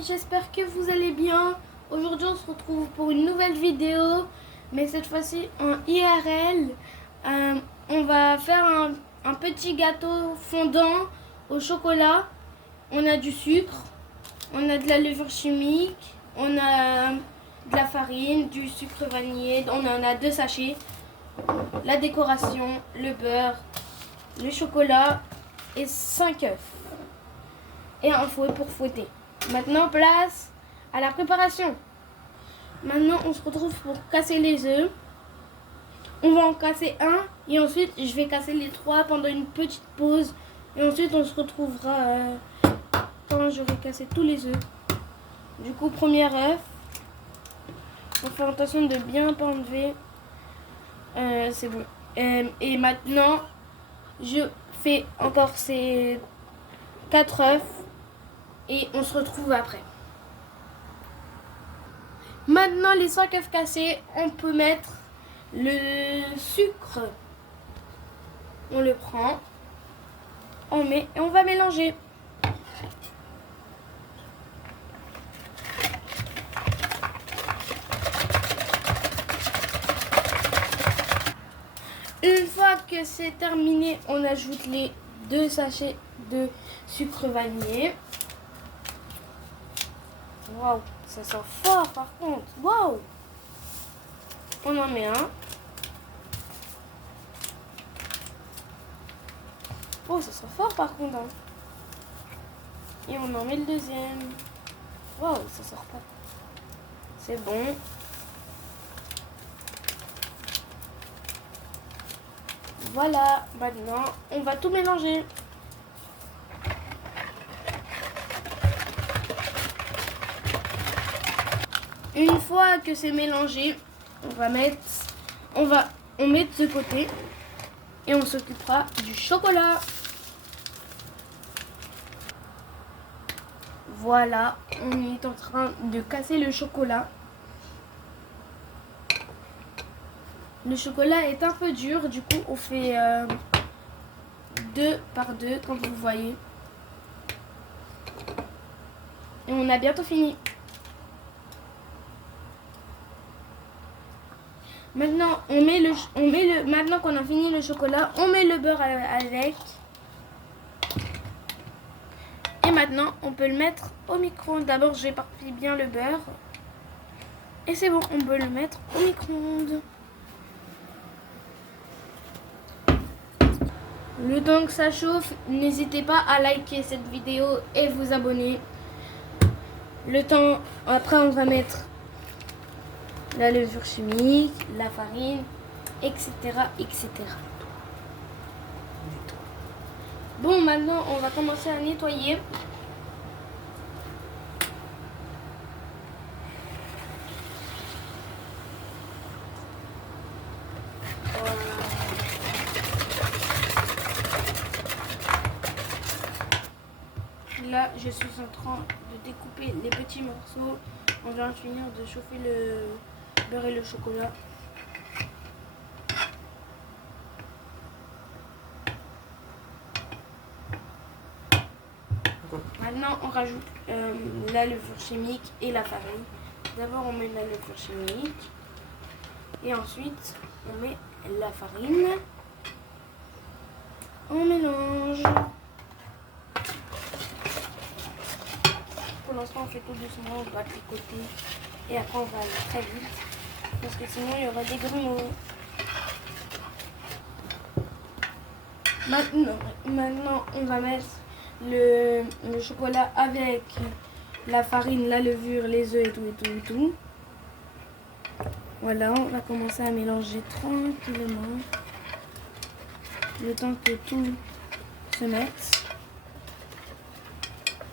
amis, j'espère que vous allez bien. Aujourd'hui on se retrouve pour une nouvelle vidéo, mais cette fois-ci en IRL. On va faire un petit gâteau fondant au chocolat. On a du sucre, on a de la levure chimique, on a de la farine, du sucre vanillé, on en a 2 sachets. La décoration, le beurre, le chocolat et 5 œufs. Et un fouet pour fouetter. Maintenant, place à la préparation. Maintenant, on se retrouve pour casser les œufs. On va en casser un et ensuite, je vais casser les 3 pendant une petite pause. Et ensuite, on se retrouvera quand j'aurai cassé tous les œufs. Du coup, premier œuf. Faut faire attention de bien pas enlever. C'est bon. Et maintenant, je fais encore ces 4 œufs. Et on se retrouve après. Maintenant, les 5 œufs cassés, on peut mettre le sucre. On le prend, on met et on va mélanger. Une fois que c'est terminé, on ajoute les 2 sachets de sucre vanillé. Waouh, ça sent fort par contre. Waouh. On en met un. Oh, ça sent fort par contre. Hein. Et on en met le deuxième. Waouh, ça sort pas. C'est bon. Voilà, maintenant on va tout mélanger. Une fois que c'est mélangé, on met de ce côté et on s'occupera du chocolat. Voilà, on est en train de casser le chocolat. Le chocolat est un peu dur, du coup on fait 2 par 2 comme vous voyez. Et on a bientôt fini. Maintenant, maintenant qu'on a fini le chocolat, on met le beurre avec. Et maintenant, on peut le mettre au micro-ondes. D'abord, j'éparpille bien le beurre. Et c'est bon, on peut le mettre au micro-ondes. Le temps que ça chauffe, n'hésitez pas à liker cette vidéo et vous abonner. Le temps, après on va mettre la levure chimique, la farine, etc. etc. Bon, maintenant on va commencer à nettoyer. Là, je suis en train de découper les petits morceaux. On vient de finir de chauffer le beurre et le chocolat. Maintenant, on rajoute la levure chimique et la farine. D'abord, on met la levure chimique. Et ensuite, on met la farine. On mélange. Pour l'instant, on fait tout doucement, on va tricoter. Et après, on va aller très vite. Parce que sinon, il y aura des grumeaux. Maintenant, on va mettre le chocolat avec la farine, la levure, les œufs et tout. Voilà, on va commencer à mélanger tranquillement. Le temps que tout se mette.